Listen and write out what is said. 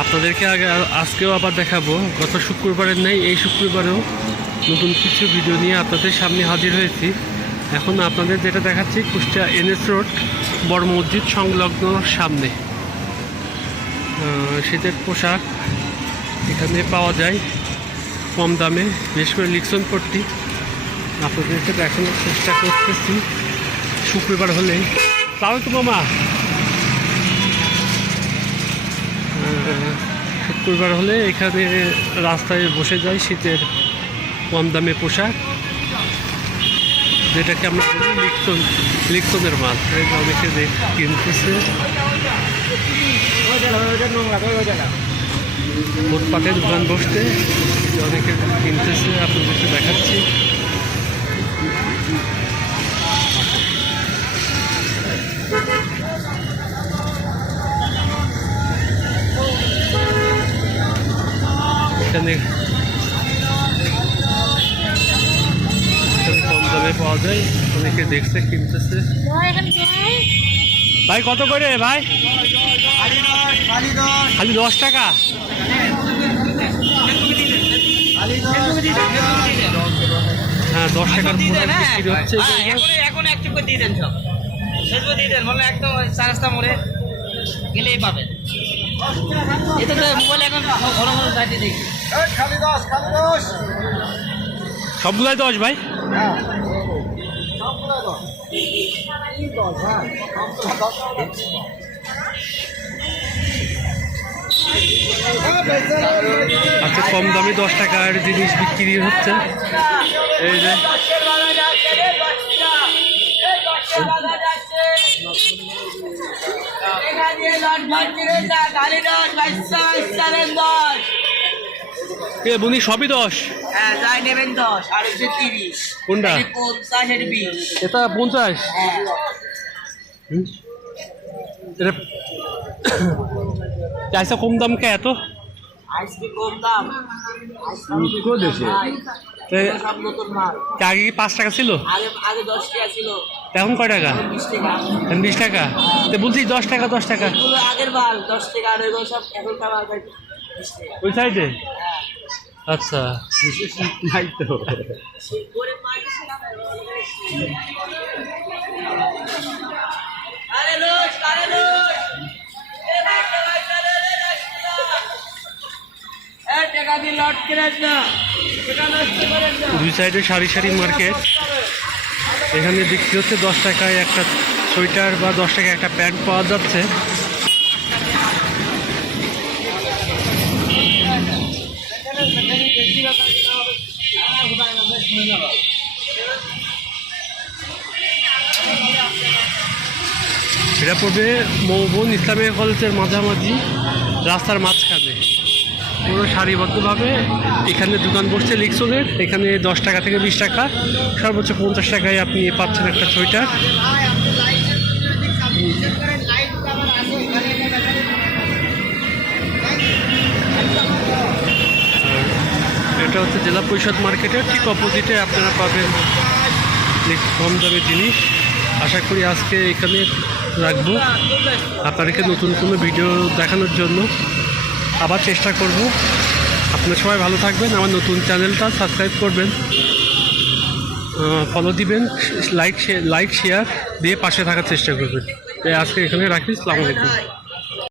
আপনাদেরকে আজকেও আবার দেখাবো। গত শুক্রবারের নেই, এই শুক্রবারেও নতুন কিছু ভিডিও নিয়ে আপনাদের সামনে হাজির হয়েছি। এখন আপনাদের যেটা দেখাচ্ছি কুষ্টিয়া NS রোড বড় মসজিদ সংলগ্ন সামনে শীতের পোশাক এখানে পাওয়া যায় কম দামে, বিশেষ করে লিকসন পট্টি আপনাদেরকে দেখানোর চেষ্টা করতেছি। শুক্রবার হলে তাও তো মামা শুক্রবার হলে এখানে রাস্তায় বসে যায় শীতের কম দামে পোশাক, যেটাকে আমরা বলি লিকসনের মাল। অনেকে কিনতেছে, ফুটপাতে দোকান বসতে অনেকে কিনতেছে, আপনাদেরকে দেখাচ্ছি। এখানে কম দামে পাওয়া যায়, অনেকে দেখছে কিনতেছে। ভাই কত করে ভাই? খালি 10 টাকা? হ্যাঁ 10 টাকার বিক্রি হচ্ছে। এখন একটু করে দিয়ে দেন, সব শেষ করে দিয়ে দেন, বললে একদম 4 রাস্তা মোড়ে গেলেই পাবেন। এটা তো মোবাইল এখন ঘন ঘন সাইডে দেখি। সবগুলাই 10 ভাই? আচ্ছা, কম দামে 10 টাকার জিনিস বিক্রি হচ্ছে। এই যে বুনি সবই 10? হ্যাঁ, যাই নেবেন 10, আর 30। কোনটা? 50, 20। এটা 50? হ্যাঁ, এটা চাইছে কম দাম কে এত? আজকে কম দাম। সব নতুন মাল। আগে কি 5 টাকা ছিল? আগে 10 টাকা ছিল। এখন কয় টাকা? 20 টাকা। 20 টাকা? তো বলছি 10 টাকা 10 টাকা। এগুলো আগের মাল 10 টাকা, আর এগুলো সব এখনকার মাল 20 টাকা। ওই সাইডে? হ্যাঁ। আচ্ছা, নাই তো। দুই সাইডে সারি সারি মার্কেট। এখানে বিক্রি হচ্ছে 10 টাকায় একটা সোয়েটার বা 10 টাকায় একটা প্যান্ট পাওয়া যাচ্ছে। এটা পড়বে মৌবন ইসলামিয়া কলেজের মাঝামাঝি রাস্তার মাঝখানে, পুরো সারিবদ্ধভাবে এখানে দোকান বসছে লিকসনের। এখানে 10 টাকা থেকে 20 টাকা, সর্বোচ্চ 50 টাকায় আপনি পাচ্ছেন একটা সোয়েটার। এটা হচ্ছে জেলা পরিষদ মার্কেটের ঠিক অপোজিটে আপনারা পাবেন কম দামের জিনিস। আশা করি আজকে এখানে রাখবো, আপনাদেরকে নতুন কোনো ভিডিও দেখানোর জন্য আবার চেষ্টা করব। আপনারা সবাই ভালো থাকবেন, আমার নতুন চ্যানেলটা সাবস্ক্রাইব করবেন, ফলো দিবেন, লাইক শেয়ার দিয়ে পাশে থাকার চেষ্টা করবেন। আজকে এখানে রাখি। আসসালামু আলাইকুম।